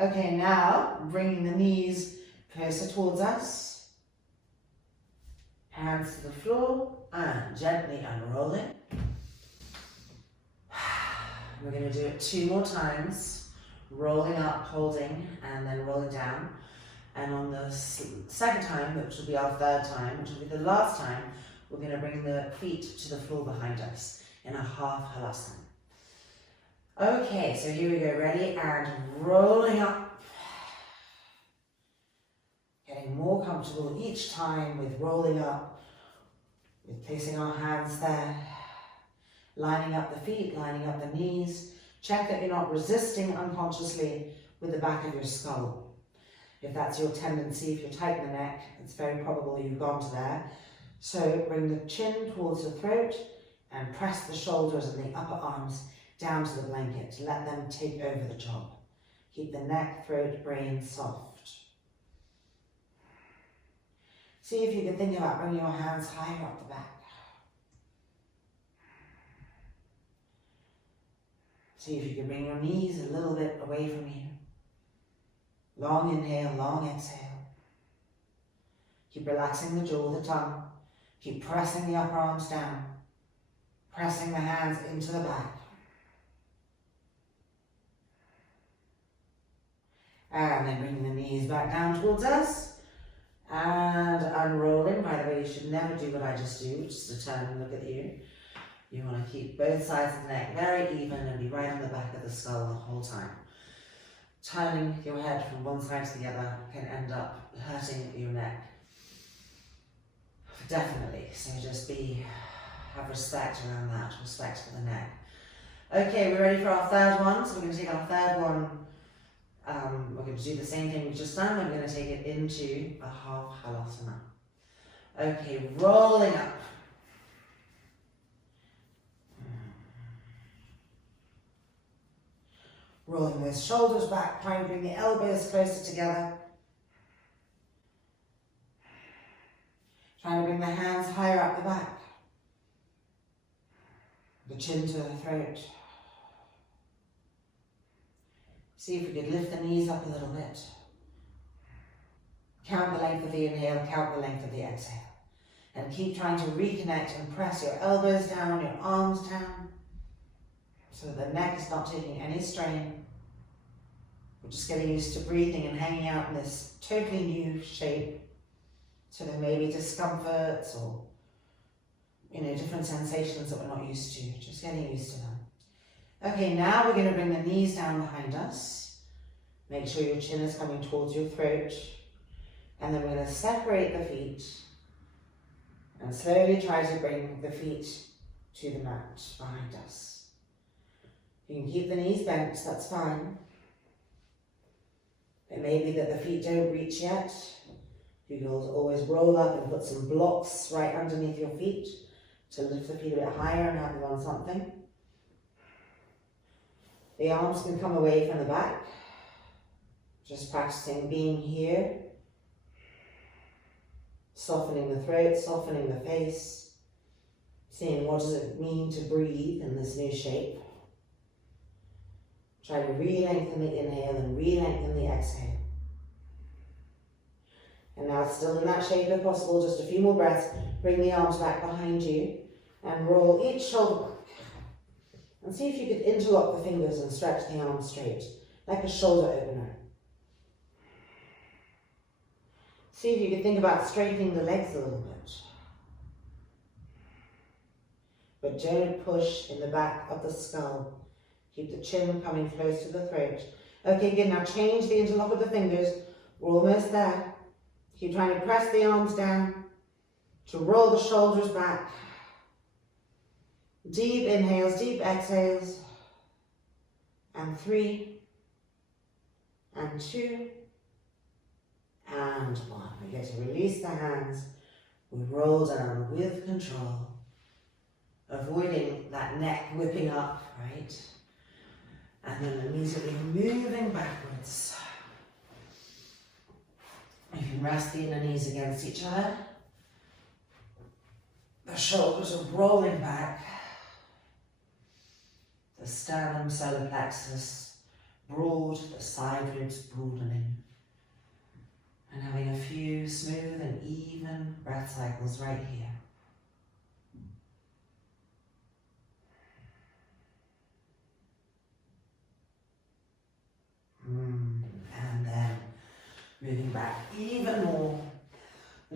Okay, now bringing the knees closer towards us. Hands to the floor and gently unrolling. We're going to do it 2 more times, rolling up, holding, and then rolling down. And on the second time, which will be our third time, which will be the last time, we're going to bring the feet to the floor behind us in a half halasana. Okay, so here we go, ready, and rolling up. Getting more comfortable each time with rolling up, with placing our hands there. Lining up the feet, lining up the knees. Check that you're not resisting unconsciously with the back of your skull. If that's your tendency, if you tighten the neck, it's very probable you've gone to there. So bring the chin towards the throat and press the shoulders and the upper arms down to the blanket. Let them take over the job. Keep the neck, throat, brain soft. See if you can think about bringing your hands higher up the back. See if you can bring your knees a little bit away from you. Long inhale, long exhale. Keep relaxing the jaw, the tongue. Keep pressing the upper arms down. Pressing the hands into the back. And then bringing the knees back down towards us. And unrolling. By the way, you should never do what I just do, which is to turn and look at you. You want to keep both sides of the neck very even and be right on the back of the skull the whole time. Turning your head from one side to the other can end up hurting your neck. Definitely. So just have respect around that, respect for the neck. Okay, we're ready for our third one. So we're going to take our third one. We're going to do the same thing we've just done. We're going to take it into a half halasana. Okay, rolling up. Rolling those shoulders back, trying to bring the elbows closer together. chin to the throat. See if we could lift the knees up a little bit. Count the length of the inhale, count the length of the exhale. And keep trying to reconnect and press your elbows down, your arms down, so that the neck is not taking any strain. We're just getting used to breathing and hanging out in this totally new shape. So there may be discomforts or, different sensations that we're not used to. Just getting used to them. Okay, now we're going to bring the knees down behind us. Make sure your chin is coming towards your throat. And then we're going to separate the feet and slowly try to bring the feet to the mat behind us. You can keep the knees bent, that's fine. It may be that the feet don't reach yet. You can always roll up and put some blocks right underneath your feet to lift the feet a bit higher and have them on something. The arms can come away from the back. Just practicing being here. Softening the throat, softening the face. Seeing what does it mean to breathe in this new shape. Try to re-lengthen the inhale and re-lengthen the exhale. And now still in that shape if possible, just a few more breaths. Bring the arms back behind you and roll each shoulder back. And see if you could interlock the fingers and stretch the arms straight, like a shoulder opener. See if you could think about straightening the legs a little bit. But don't push in the back of the skull. Keep the chin coming close to the throat. Okay, good. Now change the interlock of the fingers. We're almost there. Keep trying to press the arms down to roll the shoulders back. Deep inhales, deep exhales. And 3, and 2, and 1. We get to release the hands. We roll down with control, avoiding that neck whipping up, right? And then immediately moving backwards. You can rest the inner knees against each other. The shoulders are rolling back. The sternum, solar plexus broad, the side ribs broadening. And having a few smooth and even breath cycles right here. And then moving back even more.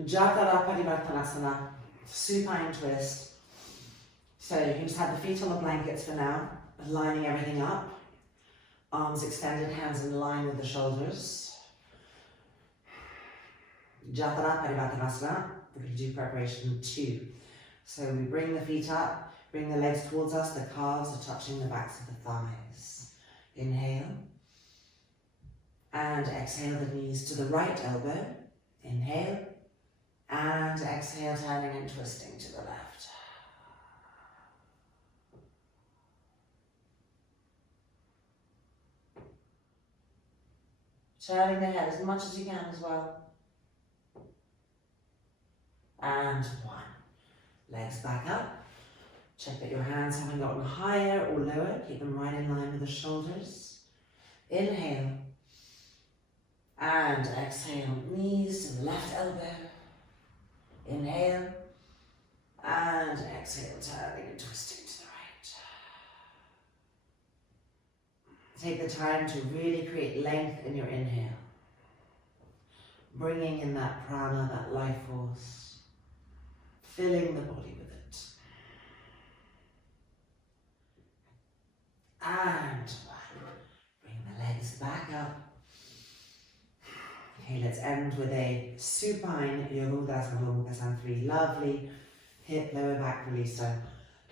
Jatara Parivartanasana, supine twist. So you can just have the feet on the blankets for now, lining everything up. Arms extended, hands in line with the shoulders. Jatara Parivartanasana, we're going to do preparation 2. So we bring the feet up, bring the legs towards us, the calves are touching the backs of the thighs. Inhale. And exhale the knees to the right elbow. Inhale. And exhale, turning and twisting to the left. Turning the head as much as you can as well. And 1. Legs back up. Check that your hands haven't gotten higher or lower. Keep them right in line with the shoulders. Inhale. And exhale, knees to the left elbow. Inhale. And exhale, turning and twisting to the right. Take the time to really create length in your inhale. Bringing in that prana, that life force. Filling the body with it. And 1. Bring the legs back up. Okay, let's end with a supine Yoga 3. Lovely hip, lower back releaser.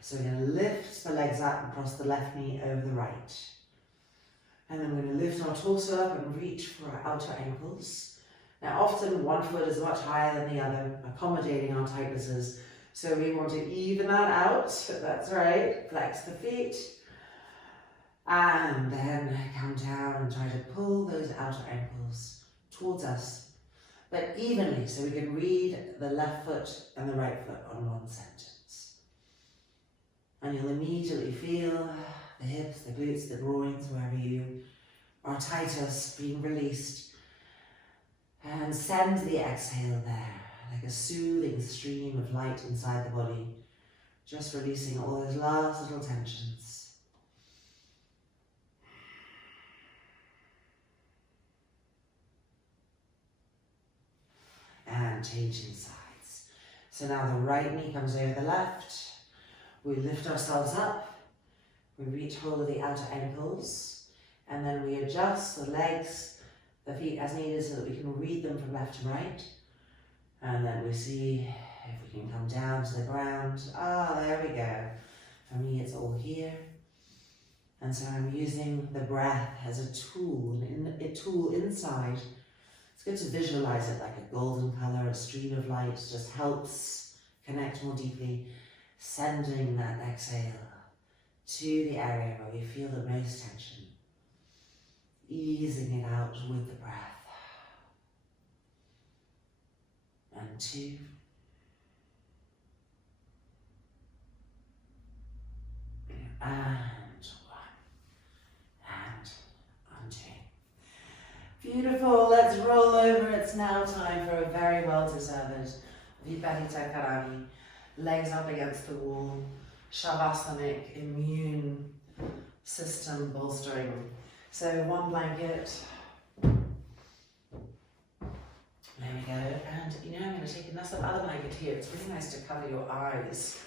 So we're going to lift the legs up and cross the left knee over the right. And then we're going to lift our torso up and reach for our outer ankles. Now often one foot is much higher than the other, accommodating our tightnesses. So we want to even that out. That's right. Flex the feet. And then come down and try to pull those outer ankles towards us, but evenly, so we can read the left foot and the right foot on one sentence. And you'll immediately feel the hips, the glutes, the groins, wherever you are tightest, being released. And send the exhale there, like a soothing stream of light inside the body, just releasing all those last little tensions. And changing sides. So now the right knee comes over the left. We lift ourselves up. We reach hold of the outer ankles. And then we adjust the legs, the feet as needed so that we can read them from left to right. And then we see if we can come down to the ground. There we go. For me, it's all here. And so I'm using the breath as a tool, a tool inside. It's good to visualize it like a golden color, a stream of light, just helps connect more deeply, sending that exhale to the area where we feel the most tension, easing it out with the breath. And 2. And 1. And unchain. Beautiful, let's roll over. It's now time for a very well-deserved Viparita Karani. Legs up against the wall, Shavasanic immune system bolstering. So one blanket. There we go. And you know, I'm going to take another other blanket here. It's really nice to cover your eyes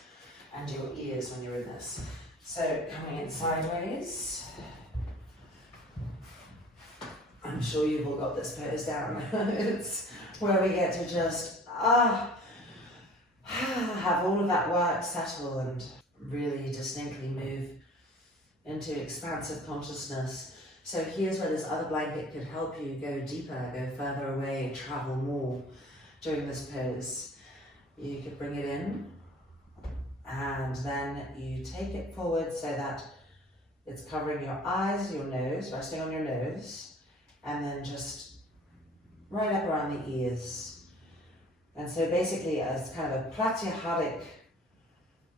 and your ears when you're in this. So coming in sideways. I'm sure you've all got this pose down. It's where we get to just have all of that work settle and really distinctly move into expansive consciousness. So here's where this other blanket could help you go deeper, go further away, travel more during this pose. You could bring it in and then you take it forward so that it's covering your eyes, your nose, resting on your nose, and then just right up around the ears. And so basically it's kind of a pratyaharic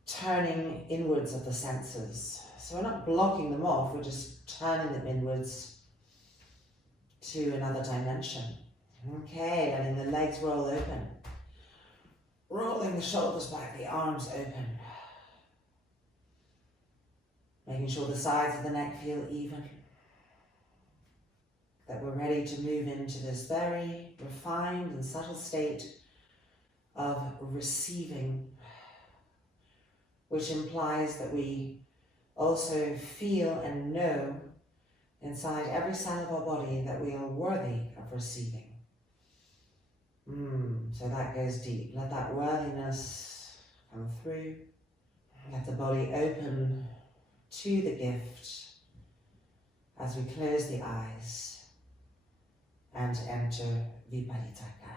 turning inwards of the senses. So we're not blocking them off, we're just turning them inwards to another dimension. Okay, letting the legs roll open. Rolling the shoulders back, the arms open. Making sure the sides of the neck feel even. That we're ready to move into this very refined and subtle state of receiving, which implies that we also feel and know inside every cell of our body that we are worthy of receiving. So that goes deep. Let that worthiness come through. Let the body open to the gift as we close the eyes and enter Viparita Karani.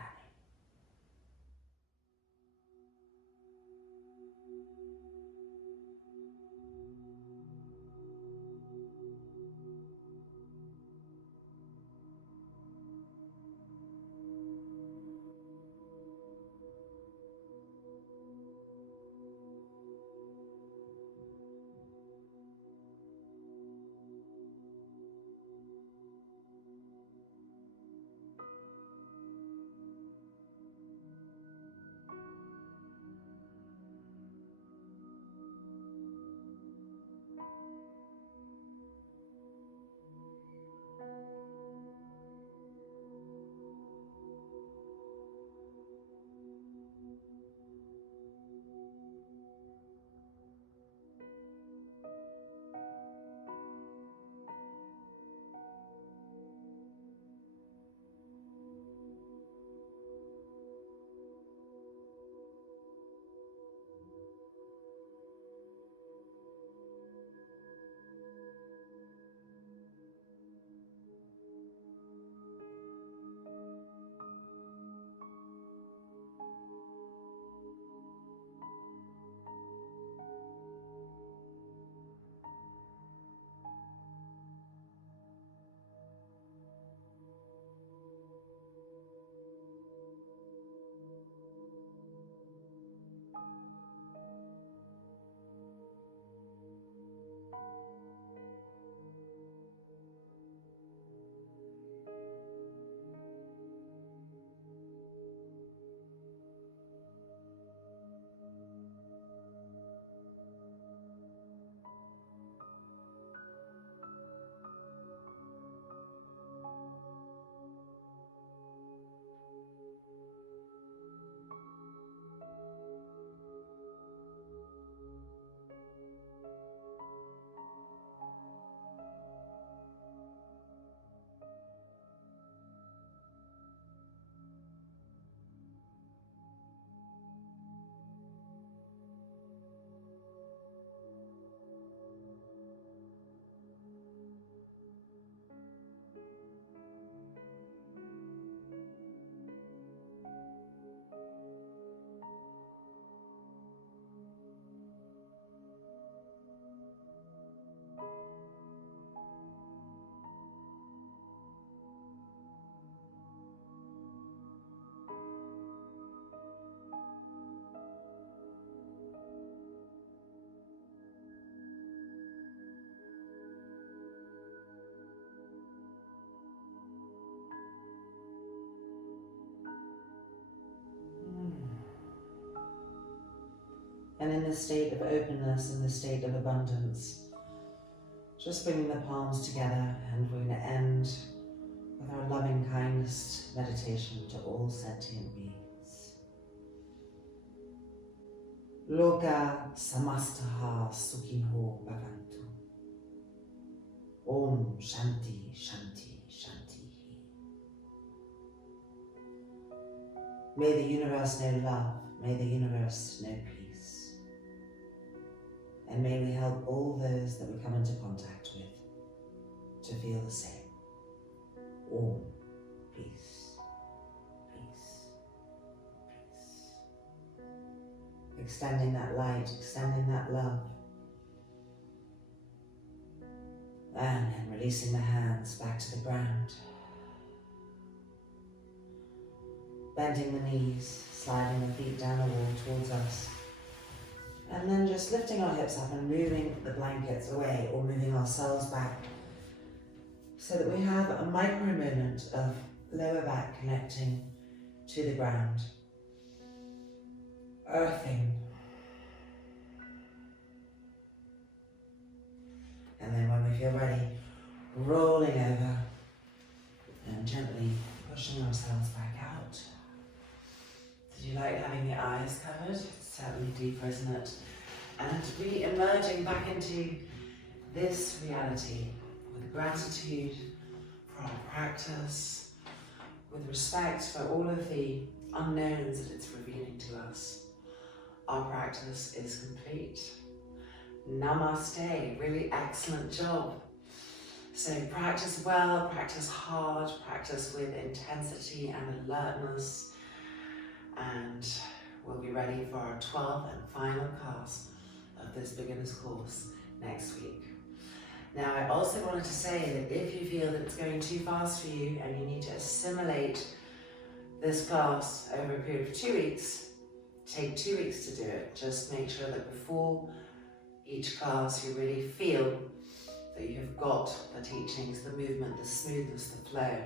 And in this state of openness, in this state of abundance, just bringing the palms together, and we're going to end with our loving kindness meditation to all sentient beings. Loka samastaha sukhinho bhavantu. Om Shanti Shanti Shanti. May the universe know love, may the universe know peace. And may we help all those that we come into contact with to feel the same. Om, peace, peace, peace. Extending that light, extending that love. And then releasing the hands back to the ground. Bending the knees, sliding the feet down the wall towards us. And then just lifting our hips up and moving the blankets away or moving ourselves back so that we have a micro moment of lower back connecting to the ground. Earthing. And then when we feel ready, rolling over and gently pushing ourselves back out. Did you like having the eyes covered? It's certainly deeper, isn't it? And re-emerging back into this reality with gratitude for our practice, with respect for all of the unknowns that it's revealing to us. Our practice is complete. Namaste, really excellent job. So practice well, practice hard, practice with intensity and alertness, and we'll be ready for our 12th and final class of this beginner's course next week. Now, I also wanted to say that if you feel that it's going too fast for you and you need to assimilate this class over a period of 2 weeks, take 2 weeks to do it. Just make sure that before each class you really feel that you have got the teachings, the movement, the smoothness, the flow,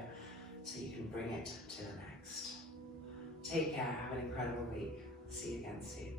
so you can bring it to the next. Take care, have an incredible week. See you again soon.